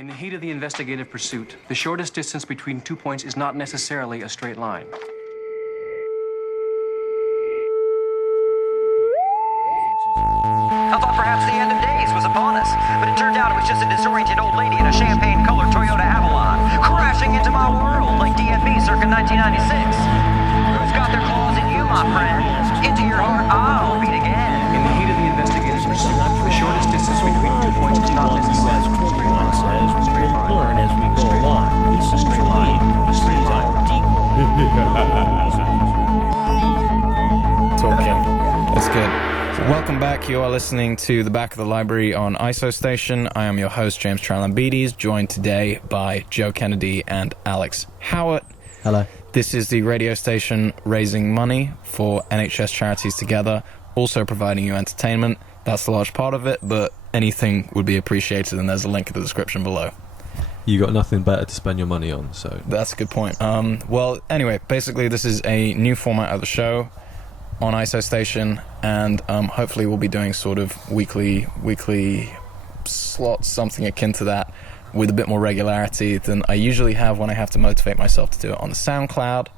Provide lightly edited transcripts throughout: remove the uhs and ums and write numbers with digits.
In the heat of the investigative pursuit, the shortest distance between 2 points is not necessarily a straight line. I thought perhaps the end of days was upon us, but it turned out it was just a disoriented old lady in a champagne-colored Toyota Avalon, crashing into my world like DFE circa 1996. Who's got their claws in you, my friend? Into your heart, I'll beat again. In the heat of the investigative pursuit, the shortest distance between 2 points is not necessarily a straight line. Learn as we go along. This is straight. Talking. That's good. Welcome back. You are listening to The Back of the Library on ISO Station. I am your host, James Charalambides, joined today by Joe Kennedy and Alex Howard. Hello. This is the radio station raising money for NHS charities together, also providing you entertainment. That's the large part of it, but anything would be appreciated, and there's a link in the description below. You got nothing better to spend your money on, so... That's a good point. Well, anyway, basically this is a new format of the show on ISO Station, and hopefully we'll be doing sort of weekly slots, something akin to that, with a bit more regularity than I usually have when I have to motivate myself to do it on the SoundCloud.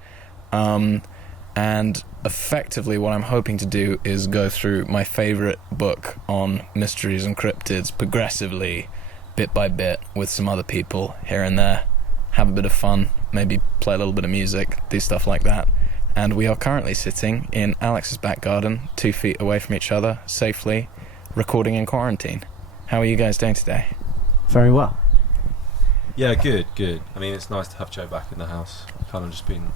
And effectively what I'm hoping to do is go through my favourite book on mysteries and cryptids progressively, bit by bit, with some other people here and there, have a bit of fun, maybe play a little bit of music, do stuff like that. And we are currently sitting in Alex's back garden, 2 feet away from each other, safely, recording in quarantine. How are you guys doing today? Very well. Yeah, good. I mean, it's nice to have Joe back in the house. I've kind of just been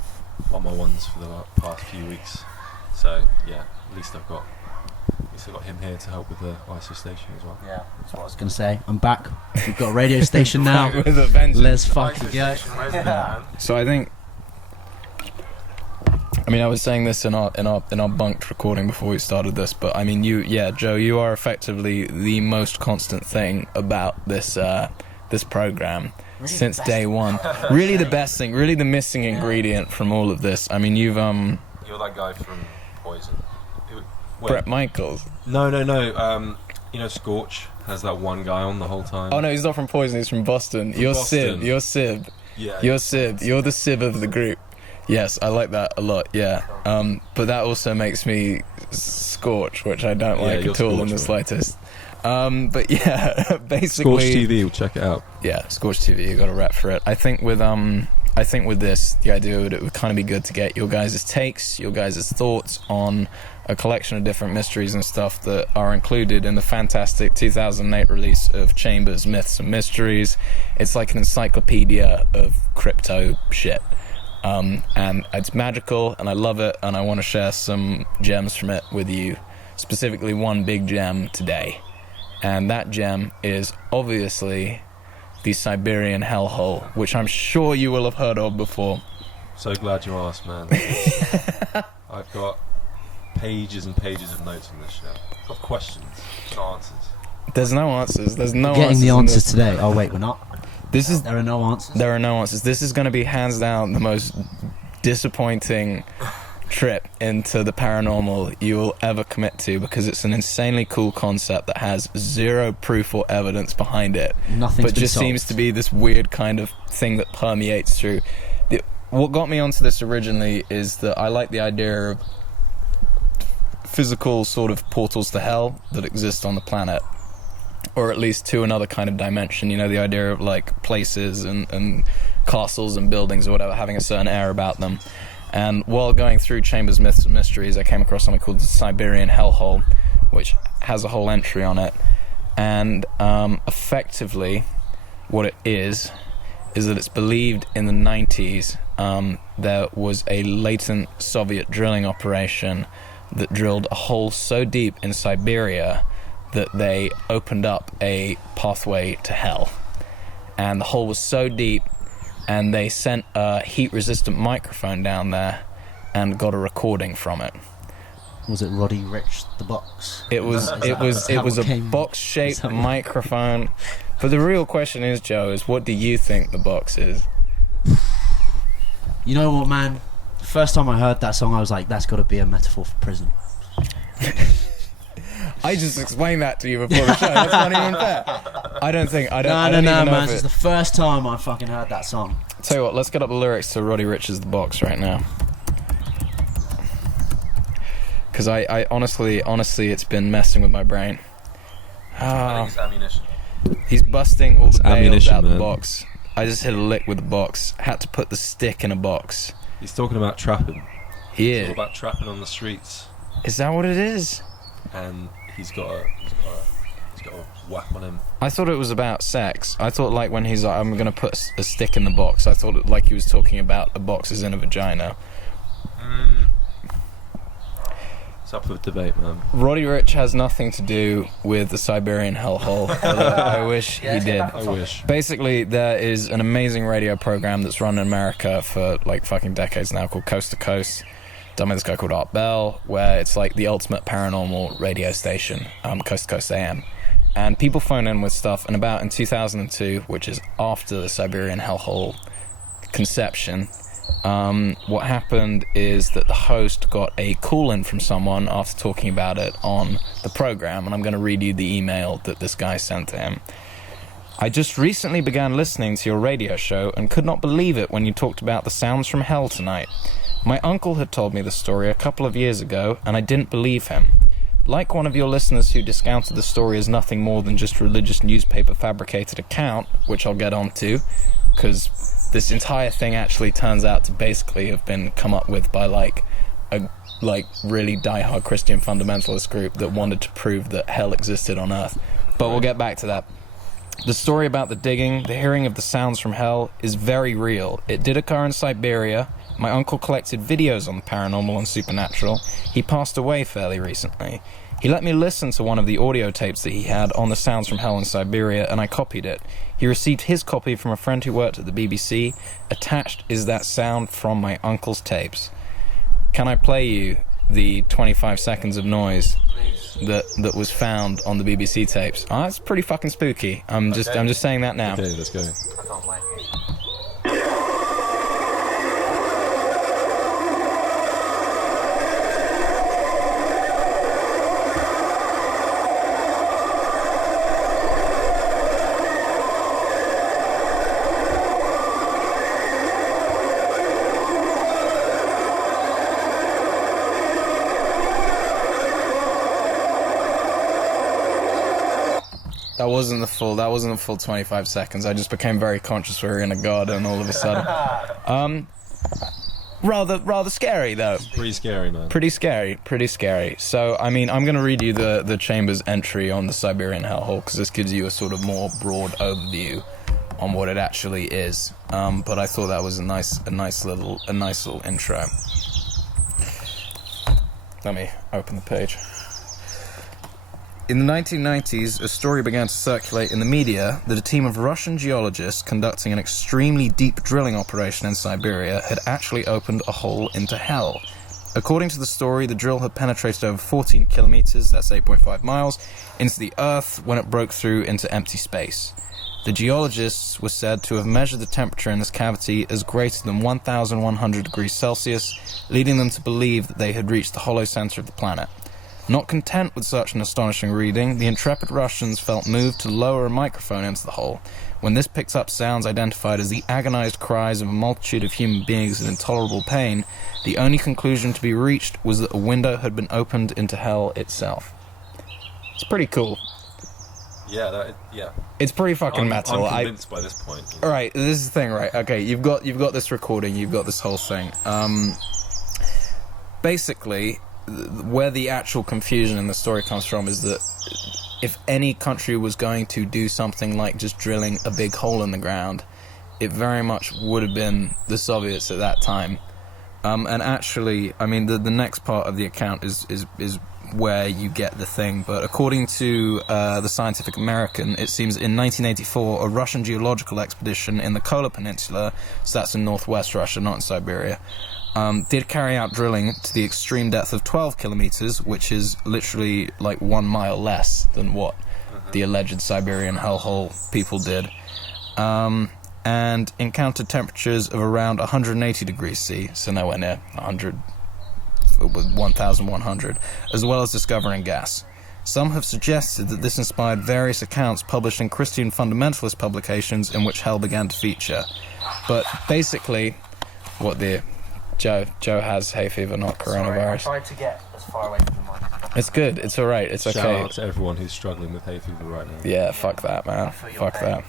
on my ones for the past few weeks. So, yeah, at least I've got him here to help with the ISO station as well. Yeah, that's what I was going to say. I'm back. We've got a radio station now. With a vengeance. Let's fucking go. So I think... I mean, I was saying this in our bunked recording before we started this, but I mean, Joe, you are effectively the most constant thing about this program really since day one. Really the best thing, really the missing ingredient from all of this. I mean, you've You're that guy from Poison. Brett Michaels. No. You know, Scorch has that one guy on the whole time. Oh no, he's not from Poison. He's from Boston. You're Sib. Yeah. You're Sib. You're the Sib of the group. Yes, I like that a lot, yeah. But that also makes me Scorch, which I don't like at all in the slightest. But yeah, basically... Scorch TV, we'll check it out. Yeah, Scorch TV, you got a rep for it. I think with this, the idea would it would kind of be good to get your guys' takes, your guys' thoughts on a collection of different mysteries and stuff that are included in the fantastic 2008 release of Chambers, Myths and Mysteries. It's like an encyclopedia of crypto shit. And it's magical, and I love it, and I want to share some gems from it with you, specifically one big gem today. And that gem is obviously the Siberian Hellhole, which I'm sure you will have heard of before. So glad you asked, man. I've got pages and pages of notes on this show. I've got questions, no answers. There's no answers. There's no Getting answers. the answers today. Oh wait, we're not. There are no answers. There are no answers. This is going to be hands down the most disappointing trip into the paranormal you will ever commit to, because it's an insanely cool concept that has zero proof or evidence behind it. Nothing's but been just solved. seems to be this weird kind of thing that permeates through. What got me onto this originally is that I like the idea of physical sort of portals to hell that exist on the planet, or at least to another kind of dimension. You know, the idea of like places and castles and buildings or whatever having a certain air about them. And while going through Chambers, Myths and Mysteries, I came across something called the Siberian Hellhole, which has a whole entry on it. And effectively what it is that it's believed in the 90s there was a latent Soviet drilling operation that drilled a hole so deep in Siberia that they opened up a pathway to hell. And the hole was so deep, and they sent a heat-resistant microphone down there and got a recording from it. Was it Roddy Rich the box? It was a box-shaped microphone. But the real question is, Joe, is what do you think the box is? You know what, man? The first time I heard that song, I was like, that's got to be a metaphor for prison. I just explained that to you before the show. That's not even fair. I don't think. I don't. No, I no, don't no, even know man. if This is it- the first time I fucking heard that song. Tell you what, let's get up the lyrics to Roddy Rich's The Box right now. Because I honestly, it's been messing with my brain. I think it's ammunition. He's busting all the bales ammunition, out the man. box. I just hit a lick with the box. Had to put the stick in a box. He's talking about trapping. Here. It's all about trapping on the streets, Is that what it is? and he's got a whack on him. I thought it was about sex. I thought like when he's like, I'm going to put a stick in the box. I thought it like he was talking about a box is in a vagina. It's up for debate, man. Roddy Ricch has nothing to do with the Siberian Hellhole. Although I wish he did. I wish. Basically, there is an amazing radio program that's run in America for like fucking decades now called Coast to Coast, done by this guy called Art Bell, where it's like the ultimate paranormal radio station, Coast to Coast AM. And people phone in with stuff, and about in 2002, which is after the Siberian Hellhole conception, what happened is that the host got a call-in from someone after talking about it on the program, and I'm going to read you the email that this guy sent to him. I just recently began listening to your radio show and could not believe it when you talked about the sounds from hell tonight. My uncle had told me the story a couple of years ago, and I didn't believe him. Like one of your listeners who discounted the story as nothing more than just religious newspaper fabricated account, which I'll get on to, because this entire thing actually turns out to basically have been come up with by a really diehard Christian fundamentalist group that wanted to prove that hell existed on Earth. But we'll get back to that. The story about the digging, the hearing of the sounds from hell, is very real. It did occur in Siberia. My uncle collected videos on the paranormal and supernatural. He passed away fairly recently. He let me listen to one of the audio tapes that he had on the sounds from hell in Siberia, and I copied it. He received his copy from a friend who worked at the BBC. Attached is that sound from my uncle's tapes. Can I play you the 25 seconds of noise that was found on the BBC tapes? Oh, that's pretty fucking spooky. I'm just saying that now. Okay, let's go. That wasn't the full 25 seconds. I just became very conscious we were in a garden all of a sudden. Rather scary though. Pretty scary, man. Pretty scary. So, I mean, I'm going to read you the Chamber's entry on the Siberian Hellhole, because this gives you a sort of more broad overview on what it actually is. But I thought that was a nice little intro. Let me open the page. In the 1990s, a story began to circulate in the media that a team of Russian geologists conducting an extremely deep drilling operation in Siberia had actually opened a hole into hell. According to the story, the drill had penetrated over 14 kilometers, that's 8.5 miles, into the earth when it broke through into empty space. The geologists were said to have measured the temperature in this cavity as greater than 1,100 degrees Celsius, leading them to believe that they had reached the hollow center of the planet. Not content with such an astonishing reading, the intrepid Russians felt moved to lower a microphone into the hole. When this picked up sounds identified as the agonized cries of a multitude of human beings in intolerable pain, the only conclusion to be reached was that a window had been opened into hell itself. It's pretty cool. Yeah, It's pretty fucking metal. I'm convinced by this point. Alright, this is the thing, right? Okay, you've got this recording, you've got this whole thing. Basically, where the actual confusion in the story comes from is that if any country was going to do something like just drilling a big hole in the ground, it very much would have been the Soviets at that time. And actually, I mean, the next part of the account is where you get the thing, but according to the Scientific American, it seems in 1984, a Russian geological expedition in the Kola Peninsula, so that's in northwest Russia, not in Siberia, did carry out drilling to the extreme depth of 12 kilometers, which is literally like 1 mile less than what the alleged Siberian Hellhole people did, and encountered temperatures of around 180 degrees C, so nowhere near 1,100, as well as discovering gas. Some have suggested that this inspired various accounts published in Christian fundamentalist publications in which hell began to feature. But basically, what the Joe has hay fever, not coronavirus. I tried to get as far away from the mic. It's good. It's all right. It's Shout okay. out to everyone who's struggling with hay fever right now. Yeah, fuck that, man. feel your Fuck pain. that.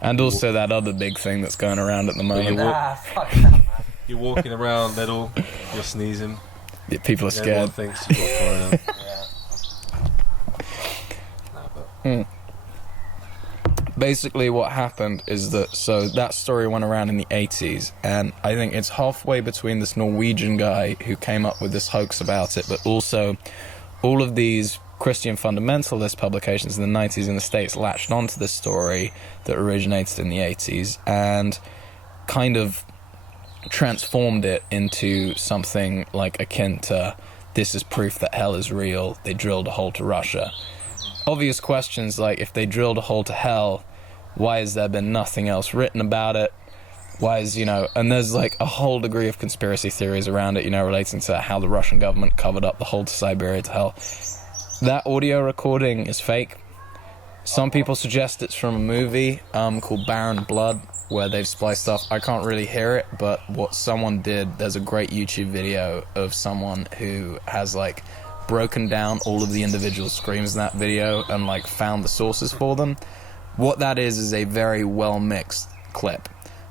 And also that other big thing that's going around at the moment. Fuck that, man. You're walking around little, you're sneezing. Yeah, people are Everyone scared. thinks you've got corona. Yeah. Basically what happened is that story went around in the 80s, and I think it's halfway between this Norwegian guy who came up with this hoax about it, but also all of these Christian fundamentalist publications in the 90s in the States latched onto this story that originated in the 80s and kind of transformed it into something like akin to, this is proof that hell is real, they drilled a hole to Russia. Obvious questions like, if they drilled a hole to hell, why has there been nothing else written about it? Why is, and there's like a whole degree of conspiracy theories around it, relating to how the Russian government covered up the hole to Siberia to hell. That audio recording is fake. Some people suggest it's from a movie called Barren Blood, where they've spliced stuff. I can't really hear it, but what someone did, there's a great YouTube video of someone who has like broken down all of the individual screams in that video and like found the sources for them. What that is a very well mixed clip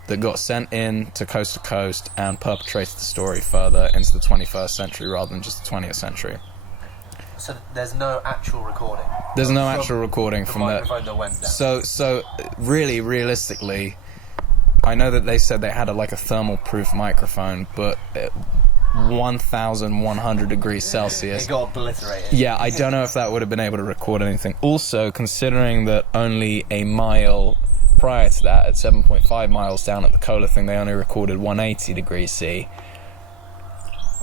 that got sent in to Coast and perpetrated the story further into the 21st century rather than just the 20th century. So there's no actual recording. There's no actual recording The from that. microphone that went down. So really, realistically, I know that they said they had a thermal proof microphone, but 1,100 degrees Celsius. It got obliterated. Yeah, I don't know if that would have been able to record anything. Also, considering that only a mile prior to that, at 7.5 miles down at the Kola thing, they only recorded 180 degrees C.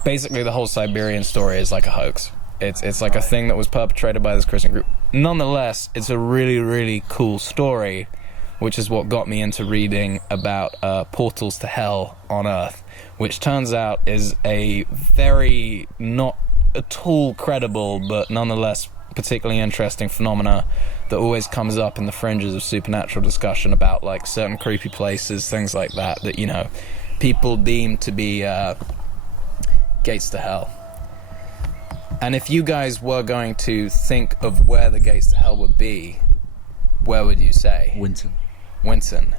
Basically, the whole Siberian story is like a hoax. It's like a thing that was perpetrated by this Christian group. Nonetheless, it's a really, really cool story, which is what got me into reading about portals to hell on Earth, which turns out is a very not at all credible, but nonetheless particularly interesting phenomena that always comes up in the fringes of supernatural discussion about like certain creepy places, things like that, people deem to be gates to hell. And if you guys were going to think of where the gates to hell would be, where would you say? Winton. Winton.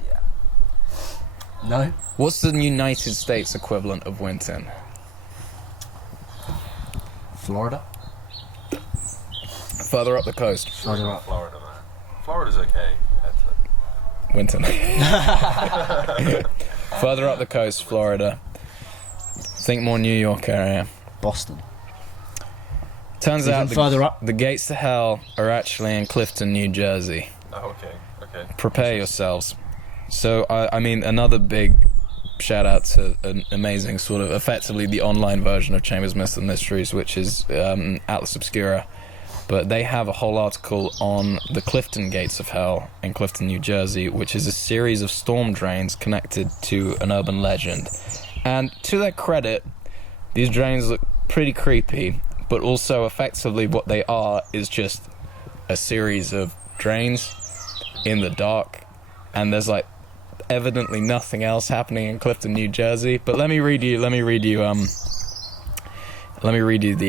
No? What's the United States equivalent of Winton? Florida? Further up the coast. Florida, man. Florida's okay. Winton. Further up the coast, Florida. Think more New York area. Boston. Turns Even out further up? the gates to hell are actually in Clifton, New Jersey. Oh, okay. Prepare yourselves. So, I mean, another big shout out to an amazing sort of effectively the online version of Chambers, Myths and Mysteries, which is Atlas Obscura. But they have a whole article on the Clifton Gates of Hell in Clifton, New Jersey, which is a series of storm drains connected to an urban legend. And to their credit, these drains look pretty creepy, but also effectively what they are is just a series of drains in the dark, and there's like evidently nothing else happening in Clifton, New Jersey. But let me read you the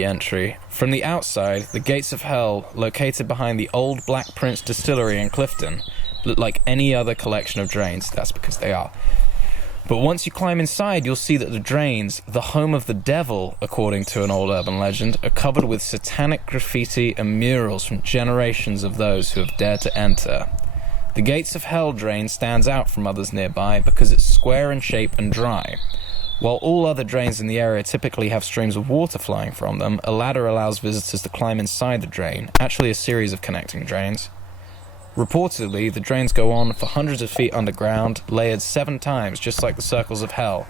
entry. From the outside, the gates of hell, located behind the old Black Prince distillery in Clifton, look like any other collection of drains. That's because they are. But once you climb inside, you'll see that the drains, the home of the devil, according to an old urban legend, are covered with satanic graffiti and murals from generations of those who have dared to enter. The Gates of Hell drain stands out from others nearby because it's square in shape and dry. While all other drains in the area typically have streams of water flowing from them, a ladder allows visitors to climb inside the drain, actually a series of connecting drains. Reportedly, the drains go on for hundreds of feet underground, layered 7 times, just like the circles of hell,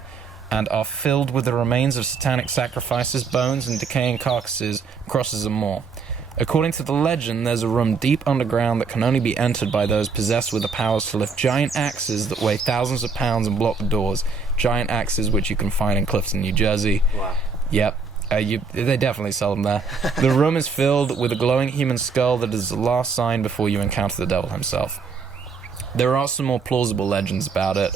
and are filled with the remains of satanic sacrifices, bones, and decaying carcasses, crosses, and more. According to the legend, there's a room deep underground that can only be entered by those possessed with the powers to lift giant axes that weigh thousands of pounds and block the doors. Giant axes which you can find in Clifton, New Jersey. Wow. Yep. They definitely sell them there. The room is filled with a glowing human skull that is the last sign before you encounter the devil himself. There are some more plausible legends about it,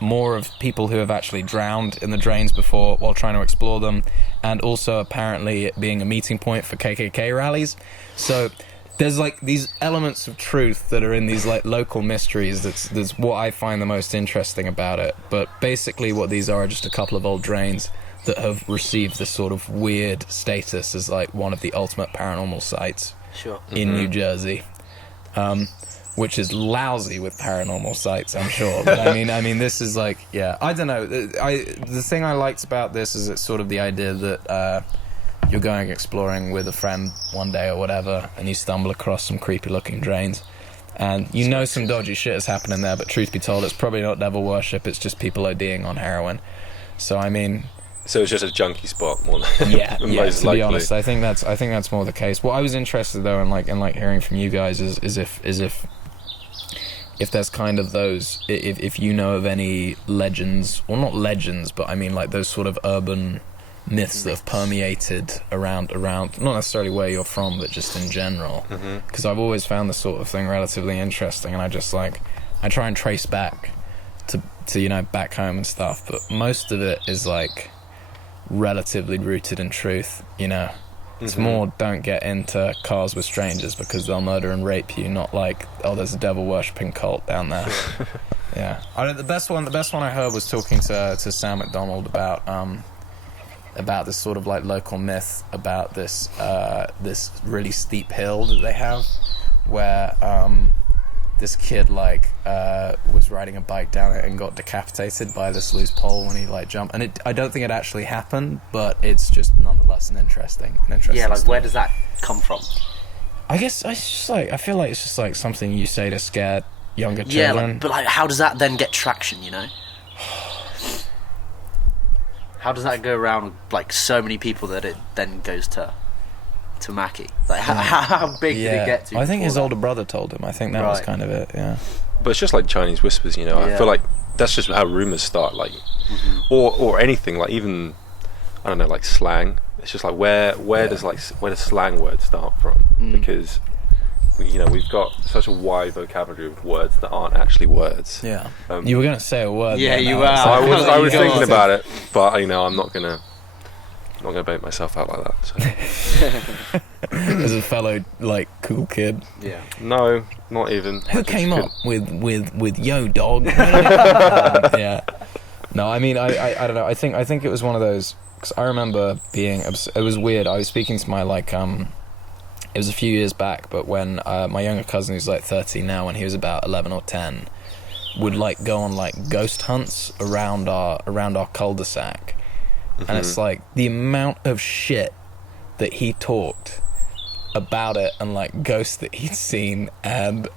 more of people who have actually drowned in the drains before while trying to explore them, and also apparently it being a meeting point for KKK rallies. So there's like these elements of truth that are in these like local mysteries. That's what I find the most interesting about it. But basically what these are just a couple of old drains that have received this sort of weird status as like one of the ultimate paranormal sites in New Jersey. Which is lousy with paranormal sites, I'm sure. But I mean, this is like, yeah, I don't know. The thing I liked about this is it's sort of the idea that you're going exploring with a friend one day or whatever, and you stumble across some creepy-looking drains, and you know some dodgy shit is happening there. But truth be told, it's probably not devil worship. It's just people ODing on heroin. So I mean. So it's just a junkie spot more than yeah, most to likely. be honest, I think that's more the case. What I was interested though in hearing from you guys is if there's kind of those, if you know of any legends, well not legends, but I mean like those sort of urban myths that have permeated around not necessarily where you're from, but just in general. Because I've always found this sort of thing relatively interesting, and I try and trace back to you know back home and stuff, but most of it is like relatively rooted in truth, you know. It's more don't get into cars with strangers because they'll murder and rape you, not like, oh, there's a devil worshipping cult down there. Yeah. The best one I heard was talking to Sam McDonald about this sort of like local myth about this really steep hill that they have where this kid was riding a bike down it and got decapitated by this loose pole when he like jumped, and I don't think it actually happened, but it's just nonetheless an interesting Yeah, like story. where does that come from? I guess I feel like it's just like something you say to scare younger Yeah, children. but how does that then get traction, you know? How does that go around with like so many people that it then goes to Mackie? Like how big did it get to? I think his before older brother told him. I think that was kind of it. Yeah. But it's just like Chinese whispers, you know. Yeah. I feel like that's just how rumors start, like, or anything, like even I don't know, like slang. It's just like where does slang words start from? Because we've got such a wide vocabulary of words that aren't actually words. Yeah. You were gonna say a word. Yeah, there you now. were. I was thinking about it, but I'm not gonna bait myself out like that. So. As a fellow like cool kid. Yeah. No, not even. Who came up with yo dog? Yeah. No, I mean I don't know. I think it was one of those, because I remember being it was weird. I was speaking to my it was a few years back, but when my younger cousin, who's like 13 now, when he was about 11 or 10, would like go on like ghost hunts around our cul-de-sac. And it's like the amount of shit that he talked about it and like ghosts that he'd seen and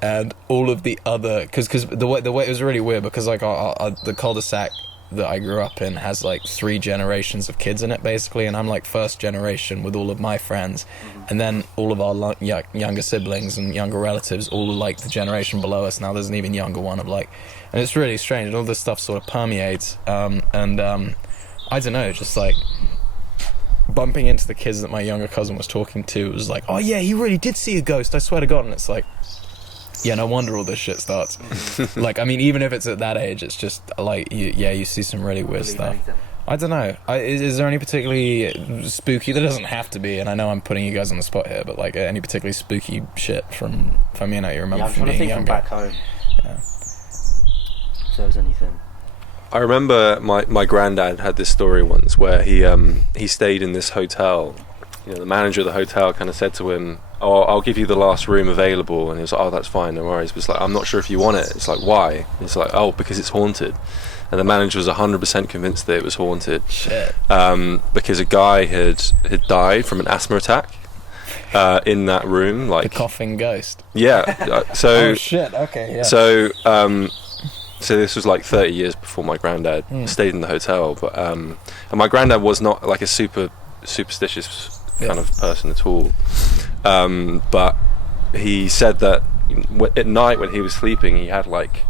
all of the other, because the way it was really weird, because like the cul-de-sac that I grew up in has like 3 generations of kids in it basically, and I'm like first generation with all of my friends, and then all of our younger siblings and younger relatives all like the generation below us. Now there's an even younger one of like, and it's really strange, and all this stuff sort of permeates, I don't know, just like bumping into the kids that my younger cousin was talking to, it was like, oh yeah, he really did see a ghost, I swear to God. And it's like, yeah, no wonder all this shit starts. Like, I mean, even if it's at that age, it's just like, you see some really weird stuff. I don't know. Is there any particularly spooky? There doesn't have to be, and I know I'm putting you guys on the spot here, but like any particularly spooky shit from you remember I'm from trying to being think younger? from back home. Yeah. If there was anything. I remember my granddad had this story once where he stayed in this hotel. The manager of the hotel kind of said to him, "Oh, I'll give you the last room available," and he was like, "Oh, that's fine, no worries." But it's like, "I'm not sure if you want it." It's like, "Why?" And it's like, "Oh, because it's haunted." And the manager was 100% convinced that it was haunted. Shit. Because a guy had died from an asthma attack in that room. Like The coughing ghost. Yeah. So. Oh shit. Okay. Yeah. So this was like 30 years before my granddad stayed in the hotel, but and my granddad was not like a superstitious kind of person at all, but he said that at night when he was sleeping he had like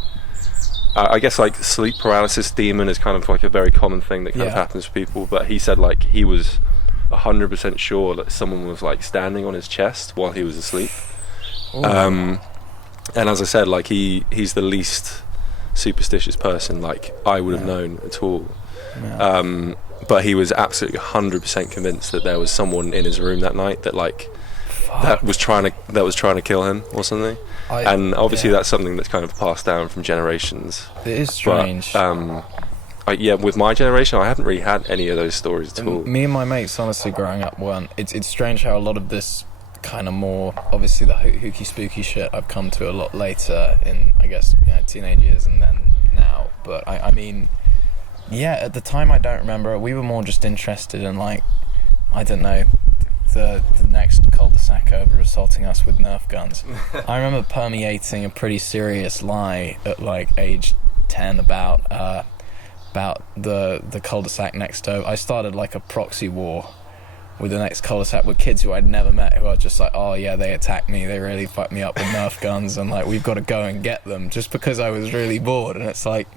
I guess like sleep paralysis demon is kind of like a very common thing that kind of happens to people, but he said like he was 100% sure that someone was like standing on his chest while he was asleep. And as I said, like he's the least superstitious person like I would have known at all. Yeah. But he was absolutely 100% convinced that there was someone in his room that night that like that was trying to kill him or something. And obviously that's something that's kind of passed down from generations. It is strange. But, with my generation, I haven't really had any of those stories at all. Me and my mates, honestly, growing up weren't. It's strange how a lot of this kind of more, obviously the hooky spooky shit I've come to a lot later in, I guess, teenage years and then now. But I mean, yeah, at the time I don't remember. We were more just interested in like, I don't know, the next cul-de-sac over assaulting us with Nerf guns. I remember permeating a pretty serious lie at like age 10 about the cul-de-sac next door. I started like a proxy war with the next cul-de-sac with kids who I'd never met, who are just like, oh yeah, they attacked me, they really fucked me up with Nerf guns, and like we've got to go and get them, just because I was really bored. And it's like,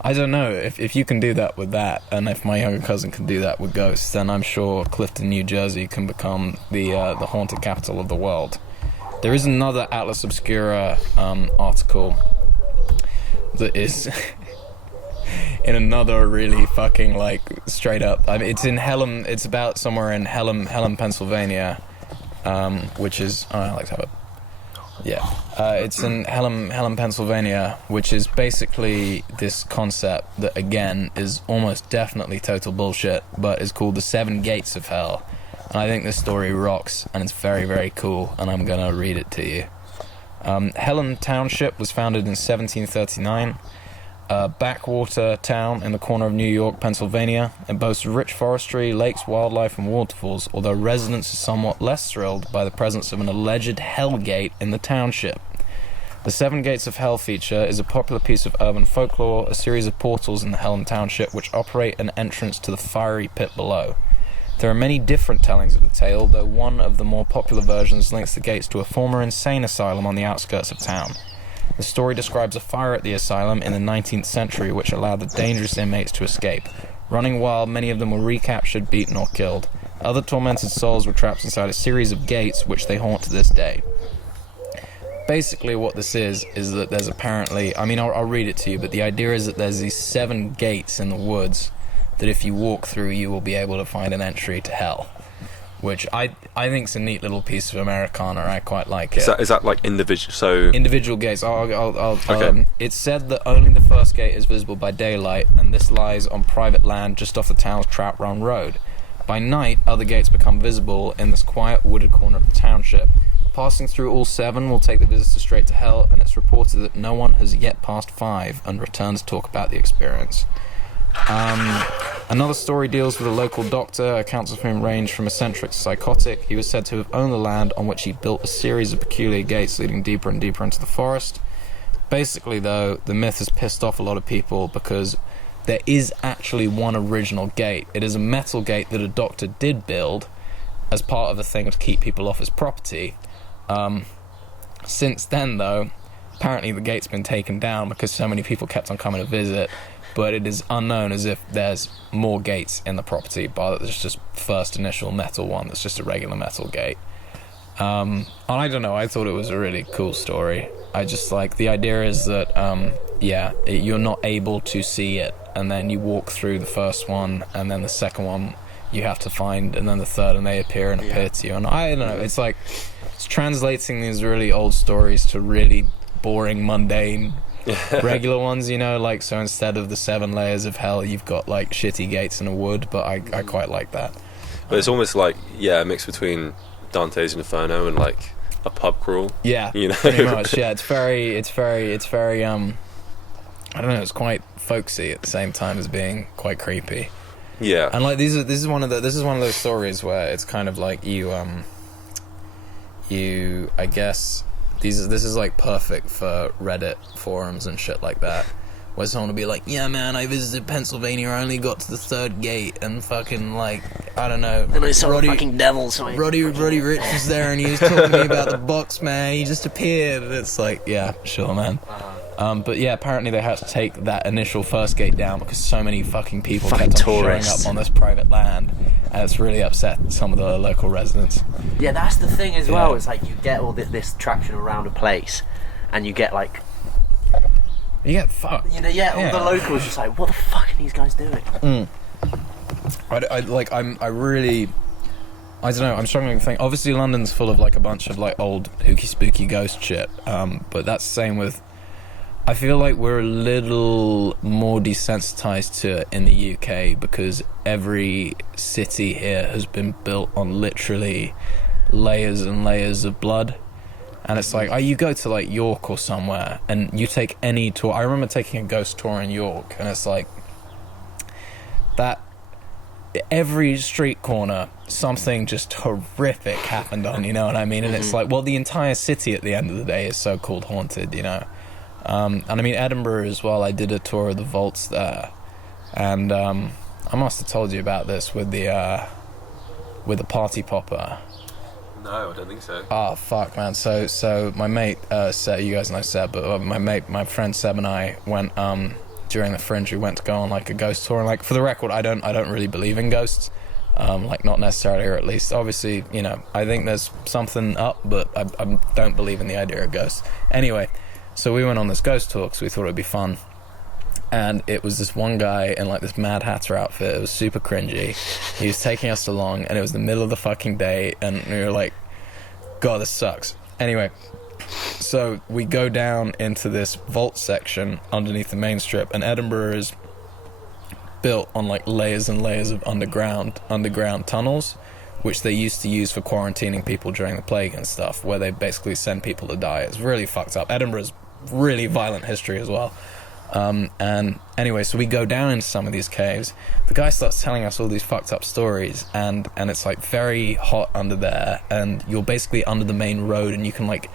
I don't know, if you can do that with that, and if my younger cousin can do that with ghosts, then I'm sure Clifton, New Jersey can become the haunted capital of the world. There is another Atlas Obscura article that is in another really fucking like straight up. I mean, it's in Hellhole. It's about somewhere in Hellhole, Pennsylvania, which is I like to have it. Yeah, it's in Hellhole, Pennsylvania, which is basically this concept that again is almost definitely total bullshit, but is called the 7 Gates of Hell. And I think this story rocks, and it's very, very cool, and I'm gonna read it to you. Hellhole Township was founded in 1739. A backwater town in the corner of New York, Pennsylvania. It boasts rich forestry, lakes, wildlife, and waterfalls, although residents are somewhat less thrilled by the presence of an alleged Hell Gate in the township. The 7 Gates of Hell feature is a popular piece of urban folklore, a series of portals in the Hellhole Township which operate an entrance to the fiery pit below. There are many different tellings of the tale, though one of the more popular versions links the gates to a former insane asylum on the outskirts of town. The story describes a fire at the asylum in the 19th century which allowed the dangerous inmates to escape. Running wild, many of them were recaptured, beaten, or killed. Other tormented souls were trapped inside a series of gates which they haunt to this day. Basically what this is that there's apparently, I mean I'll read it to you, but the idea is that there's these 7 gates in the woods that if you walk through you will be able to find an entry to hell. Which I think is a neat little piece of Americana. I quite like it. Is that like individual gates? Okay. It's said that only the first gate is visible by daylight, and this lies on private land just off the town's Trout Run Road. By night, other gates become visible in this quiet wooded corner of the township. Passing through all 7 will take the visitor straight to hell, and it's reported that no one has yet passed 5 and returned to talk about the experience. Another story deals with a local doctor, accounts of whom range from eccentric to psychotic. He was said to have owned the land on which he built a series of peculiar gates leading deeper and deeper into the forest. Basically, though, the myth has pissed off a lot of people because there is actually one original gate. It is a metal gate that a doctor did build as part of a thing to keep people off his property. Since then, though, apparently the gate's been taken down because so many people kept on coming to visit. But it is unknown as if there's more gates in the property, but there's just first initial metal one that's just a regular metal gate. And I don't know, I thought it was a really cool story. I just like, the idea is that, you're not able to see it, and then you walk through the first one, and then the second one you have to find, and then the third, and they appear to you. And I don't know, it's like, it's translating these really old stories to really boring, mundane regular ones, like, so instead of the 7 layers of hell you've got like shitty gates in a wood, but I quite like that. But it's almost like a mix between Dante's Inferno and like a pub crawl. Yeah, pretty much. Yeah, it's very I don't know, it's quite folksy at the same time as being quite creepy. Yeah, and like this is one of those stories where it's kind of like you I guess this is like perfect for Reddit forums and shit like that, where someone will be like, yeah man, I visited Pennsylvania, I only got to the 3rd gate, and fucking like, I don't know, and I saw a fucking devil, so Roddy Rich was there and he was talking to me about the box, man, he just appeared, and it's like, yeah, sure man. But yeah, apparently they had to take that initial first gate down because so many fucking people Fucking kept on showing tourists. up on this private land, and it's really upset some of the local residents. Yeah, that's the thing as well. Yeah. It's like you get all this traction around a place, and you get like, You get fucked. you know, all the locals just like, what the fuck are these guys doing? I don't know, I'm struggling to think. Obviously London's full of like a bunch of like old hooky spooky ghost shit, but that's the same with, I feel like we're a little more desensitized to it in the UK because every city here has been built on literally layers and layers of blood. And it's like, you go to like York or somewhere and you take any tour. I remember taking a ghost tour in York, and it's like that every street corner something just horrific happened on, you know what I mean? And it's like, well, the entire city at the end of the day is so called haunted, you know. And I mean Edinburgh as well. I did a tour of the vaults there, and I must have told you about this with the party popper. No, I don't think so. Oh fuck, man. So my mate Seb, you guys know Seb, but my friend Seb and I went during the Fringe. We went to go on like a ghost tour, and like for the record, I don't really believe in ghosts. Like not necessarily, or at least obviously, you know, I think there's something up, but I don't believe in the idea of ghosts. Anyway, so we went on this ghost tour because we thought it'd be fun. And it was this one guy in like this Mad Hatter outfit. It was super cringy. He was taking us along, and it was the middle of the fucking day, and we were like, God, this sucks. Anyway, so we go down into this vault section underneath the main strip, and Edinburgh is built on like layers and layers of underground tunnels, which they used to use for quarantining people during the plague and stuff, where they basically send people to die. It's really fucked up. Edinburgh's really violent history as well. And anyway, so we go down into some of these caves. The guy starts telling us all these fucked up stories, and it's like very hot under there, and you're basically under the main road, and you can like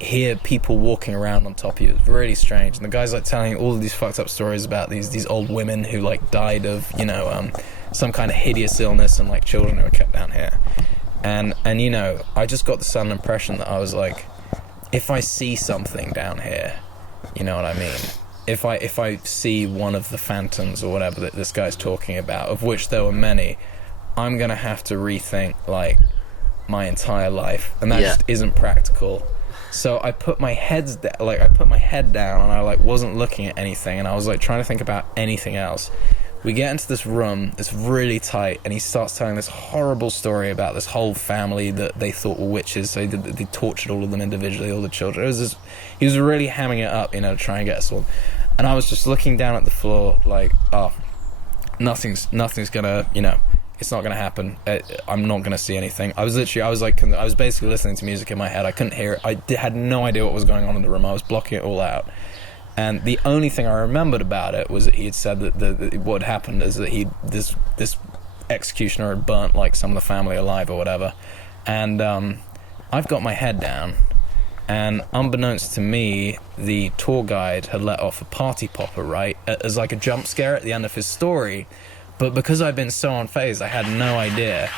hear people walking around on top of you. It's really strange. And the guy's like telling all of these fucked up stories about these old women who like died of, you know, some kind of hideous illness, and like children who were kept down here. And you know, I just got the sudden impression that I was like, if I see something down here, you know what I mean? If I see one of the phantoms or whatever that this guy's talking about, of which there were many, I'm gonna have to rethink like my entire life, and that just isn't practical. So I put my head down, and I like wasn't looking at anything, and I was like trying to think about anything else. We get into this room, it's really tight, and he starts telling this horrible story about this whole family that they thought were witches, so they tortured all of them individually, all the children. He was really hamming it up, you know, to try and get us all. And I was just looking down at the floor like, oh, nothing's gonna, you know, it's not gonna happen. I'm not gonna see anything. I was basically listening to music in my head. I couldn't hear it. I had no idea what was going on in the room. I was blocking it all out. And the only thing I remembered about it was that he had said that what happened is that this executioner had burnt like some of the family alive or whatever. And I've got my head down, and unbeknownst to me, the tour guide had let off a party popper, right, as like a jump scare at the end of his story. But because I've been so unfazed, I had no idea.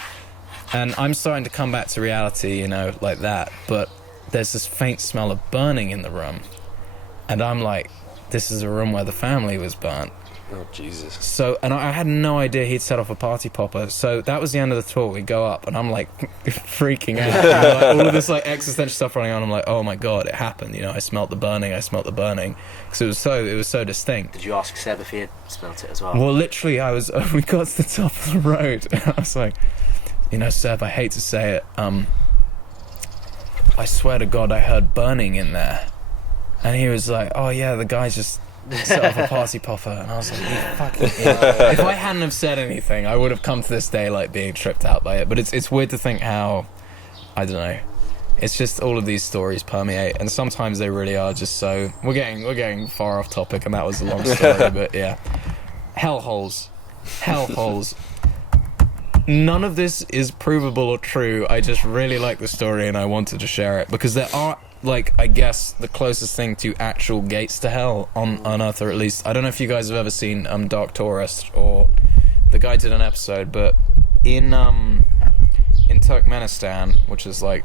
And I'm starting to come back to reality, you know, like that. But there's this faint smell of burning in the room. And I'm like, this is a room where the family was burnt. Oh, Jesus. So, and I had no idea he'd set off a party popper. So that was the end of the tour. We go up, and I'm like freaking out. You know, like, all of this like existential stuff running on. I'm like, oh my God, it happened. You know, I smelt the burning. Because it was so distinct. Did you ask Seb if he had smelt it as well? Well, literally, we got to the top of the road, and I was like, you know, Seb, I hate to say it, I swear to God, I heard burning in there. And he was like, oh yeah, the guy just set off a party popper. And I was like, you fucking idiot. If I hadn't have said anything, I would have come to this day like being tripped out by it. But it's weird to think how, I don't know, it's just all of these stories permeate, and sometimes they really are just so, we're getting far off topic, and that was a long story. But yeah, hellholes. None of this is provable or true. I just really like the story, and I wanted to share it because there are, like, I guess the closest thing to actual gates to hell on Earth, or at least, I don't know if you guys have ever seen Dark Tourist, or the guy did an episode, but in Turkmenistan, which is like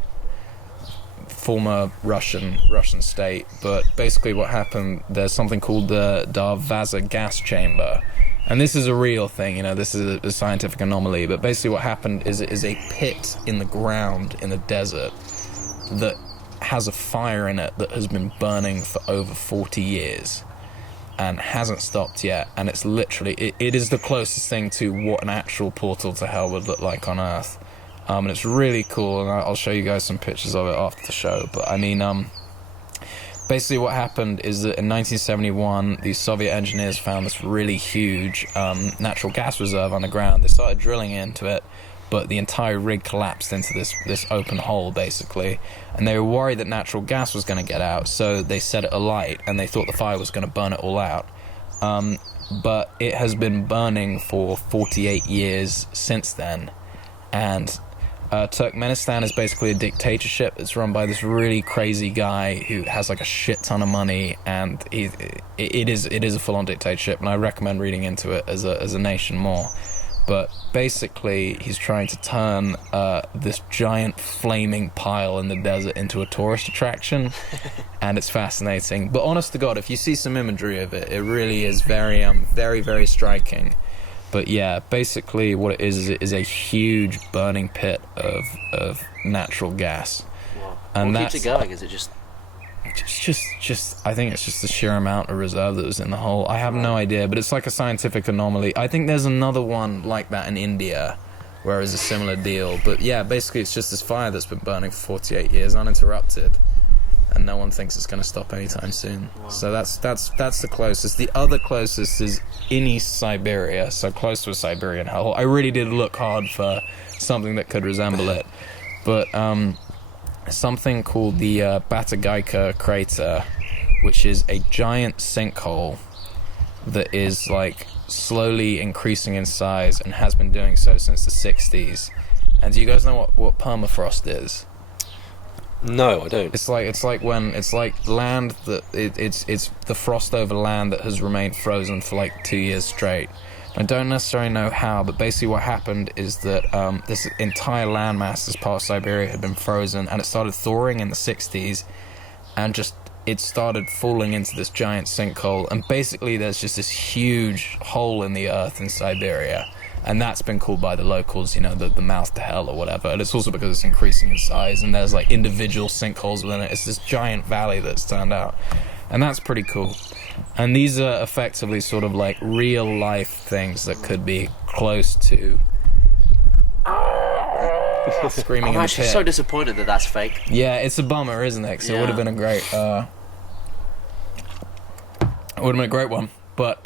former Russian state. But basically what happened, there's something called the Darvaza gas chamber. And this is a real thing, this is a scientific anomaly. But basically what happened is it is a pit in the ground in the desert that has a fire in it that has been burning for over 40 years and hasn't stopped yet. And it's literally, it is the closest thing to what an actual portal to hell would look like on Earth. And it's really cool, and I'll show you guys some pictures of it after the show. But I mean, basically what happened is that in 1971, the Soviet engineers found this really huge natural gas reserve underground. They started drilling into it, but the entire rig collapsed into this open hole, basically. And they were worried that natural gas was going to get out, so they set it alight, and they thought the fire was going to burn it all out. But it has been burning for 48 years since then. And Turkmenistan is basically a dictatorship. It's run by this really crazy guy who has like a shit ton of money, and it is a full-on dictatorship, and I recommend reading into it as a nation more. But basically he's trying to turn this giant flaming pile in the desert into a tourist attraction, and it's fascinating. But honest to God, if you see some imagery of it, it really is very very, very striking. But yeah, basically what it is a huge burning pit of natural gas. Wow. And what keeps it going? Is it just I think it's just the sheer amount of reserve that was in the hole. I have no idea, but it's like a scientific anomaly. I think there's another one like that in India, where it's a similar deal. But yeah, basically it's just this fire that's been burning for 48 years uninterrupted, and no one thinks it's going to stop anytime soon. Wow. So that's the closest. The other closest is in East Siberia, so close to a Siberian hellhole. I really did look hard for something that could resemble it, but something called the Batagaika crater, which is a giant sinkhole that is like slowly increasing in size and has been doing so since the 60s. And do you guys know what permafrost is? No, I don't. It's like land that it's the frost over land that has remained frozen for like 2 years straight. I don't necessarily know how, but basically what happened is that this entire landmass, this part of Siberia, had been frozen, and it started thawing in the 60s, and just it started falling into this giant sinkhole, and basically there's just this huge hole in the earth in Siberia, and that's been called by the locals, the mouth to hell or whatever. And it's also because it's increasing in size, and there's like individual sinkholes within it. It's this giant valley that's turned out, and that's pretty cool. And these are effectively sort of like real life things that could be close to screaming in the I'm actually pit. so disappointed that that's fake. Yeah, it's a bummer, isn't it? 'Cause it would have been a great one. But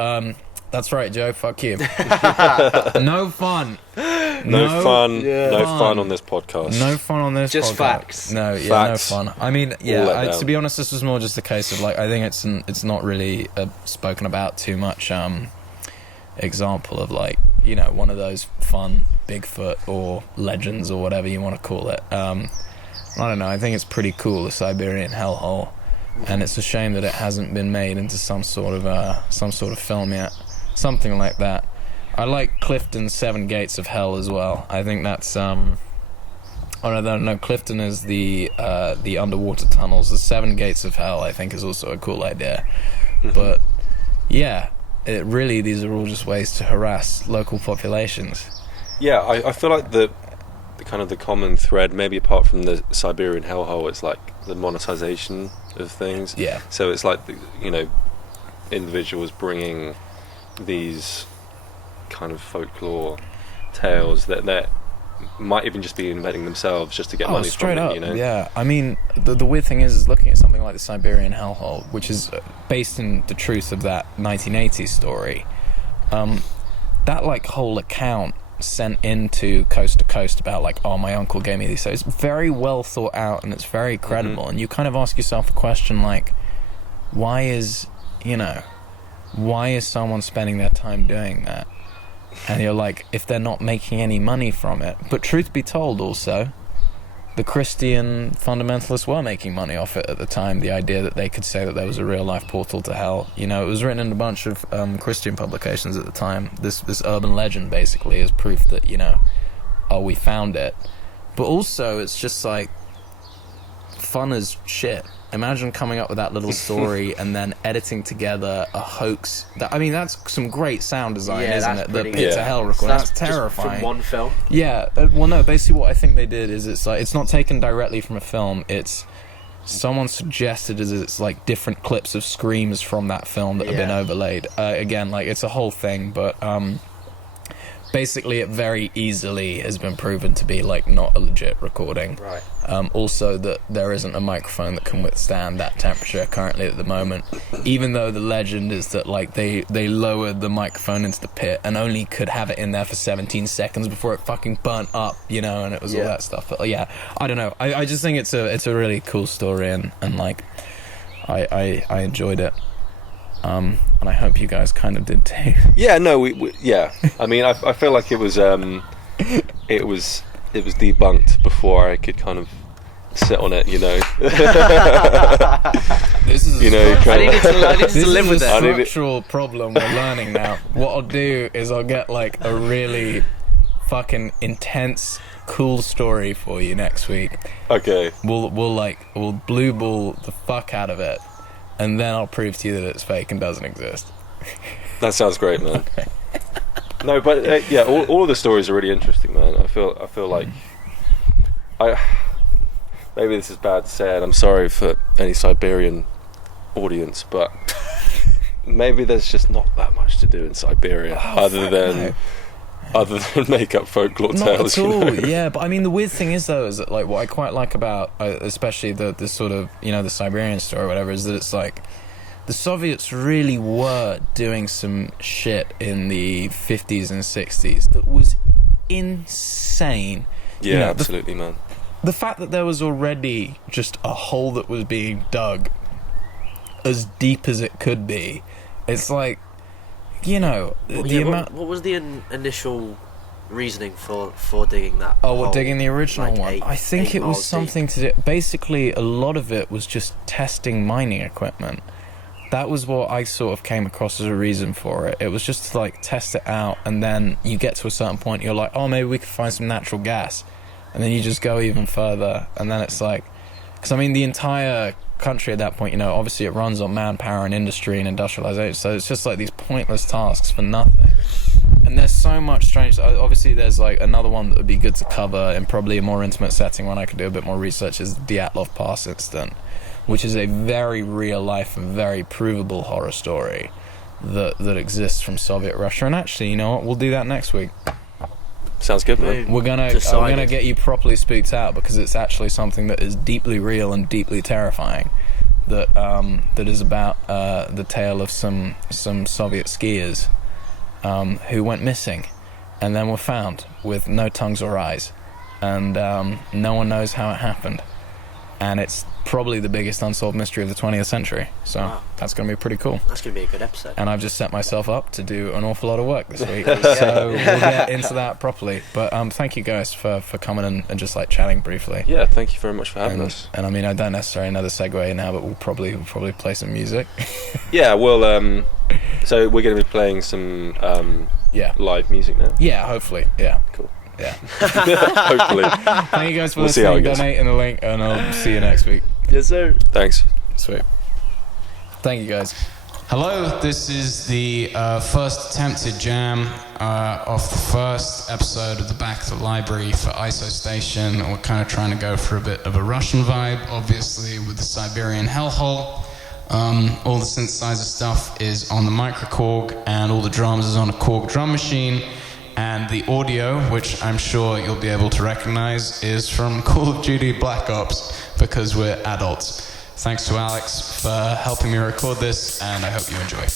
that's right, Joe. Fuck you. No fun. No fun on this podcast. No fun on this Just podcast. facts. No, yeah, Facts. no fun. I mean, yeah, to be honest, this was more just a case of like, I think it's not really spoken about too much example of like, one of those fun Bigfoot or legends or whatever you want to call it. I don't know, I think it's pretty cool, the Siberian Hellhole, and it's a shame that it hasn't been made into some sort of film yet. Something like that. I like Clifton's Seven Gates of Hell as well. I think that's no, Clifton is the underwater tunnels. The Seven Gates of Hell, I think, is also a cool idea. Mm-hmm. But yeah, these are all just ways to harass local populations. Yeah, I feel like the kind of the common thread, maybe apart from the Siberian Hellhole, is like the monetization of things. Yeah. So it's like individuals bringing these kind of folklore tales that might even just be inventing themselves just to get money straight from up, it, Yeah, I mean, the weird thing is looking at something like the Siberian Hellhole, which is based in the truth of that 1980s story. That like whole account sent into Coast to Coast about like, oh, my uncle gave me these. So it's very well thought out and it's very credible. And you kind of ask yourself a question like, why is someone spending their time doing that? And you're like, if they're not making any money from it. But truth be told also, the Christian fundamentalists were making money off it at the time. The idea that they could say that there was a real life portal to hell. It was written in a bunch of Christian publications at the time. This urban legend basically is proof that, we found it. But also it's just like, fun as shit. Imagine coming up with that little story and then editing together a hoax. That's some great sound design, Yeah, isn't that's it? The pretty Pit good. to Hell So recording. that's That's just terrifying. from one film. Yeah. Well, no. Basically, what I think they did is it's not taken directly from a film. It's someone suggested it's like different clips of screams from that film that have been Yeah. overlaid. Again, like it's a whole thing, but basically it very easily has been proven to be like not a legit recording. Right. Also that there isn't a microphone that can withstand that temperature currently at the moment, even though the legend is that like they lowered the microphone into the pit and only could have it in there for 17 seconds before it fucking burnt up, and it was all that stuff. But yeah, I don't know, I just think it's a really cool story, and like I enjoyed it, and I hope you guys kind of did too. Yeah, no, we yeah. I mean, I feel like it was debunked before I could kind of sit on it, This is I needed to live with a it. structural problem we're learning now. What I'll do is I'll get like a really fucking intense, cool story for you next week. Okay. We'll blue ball the fuck out of it, and then I'll prove to you that it's fake and doesn't exist. That sounds great, man. No, but yeah, all of the stories are really interesting, man. I feel like maybe this is bad to say, and I'm sorry for any Siberian audience, but maybe there's just not that much to do in Siberia other than make up folklore tales. Not at all. Yeah, but I mean, the weird thing is though, is that like what I quite like about, especially the sort of the Siberian story or whatever, is that it's like the Soviets really were doing some shit in the 50s and 60s that was insane. Yeah, absolutely, man. The fact that there was already just a hole that was being dug as deep as it could be, it's like, What was the initial reasoning for digging that? hole? Digging the original Like one? I think it was miles something to do. Basically, a lot of it was just testing mining equipment. That was what I sort of came across as a reason for it. It was just to like test it out, and then you get to a certain point, you're like, oh, maybe we could find some natural gas, and then you just go even further, and then it's like, because I mean, the entire country at that point, obviously it runs on manpower and industry and industrialization, so it's just like these pointless tasks for nothing. And there's so much strange. Obviously, there's like another one that would be good to cover in probably a more intimate setting when I could do a bit more research, is the Dyatlov Pass incident, which is a very real life and very provable horror story that exists from Soviet Russia. And actually, you know what? We'll do that next week. Sounds good, man. I'm gonna get you properly spooked out, because it's actually something that is deeply real and deeply terrifying. That is about the tale of some Soviet skiers who went missing and then were found with no tongues or eyes, and no one knows how it happened. And it's probably the biggest unsolved mystery of the 20th century. So that's going to be pretty cool. That's going to be a good episode. And I've just set myself up to do an awful lot of work this week. So we'll get into that properly. But thank you guys for coming and just like chatting briefly. Yeah, thank you very much for having us. And I mean, I don't necessarily know the segue now, but we'll probably play some music. Yeah, well, so we're going to be playing some live music now. Yeah, hopefully. Yeah. Cool. Yeah. Hopefully. Thank you guys for We'll see how listening. it goes. Donate in the link, and I'll see you next week. Yes, sir. Thanks. Sweet. Thank you, guys. Hello, this is the first attempted jam of the first episode of the Back to the Library for ISO Station. We're kind of trying to go for a bit of a Russian vibe, obviously, with the Siberian Hellhole. All the synthesizer stuff is on the microKORG, and all the drums is on a Korg drum machine. And the audio, which I'm sure you'll be able to recognize, is from Call of Duty Black Ops, because we're adults. Thanks to Alex for helping me record this, and I hope you enjoy.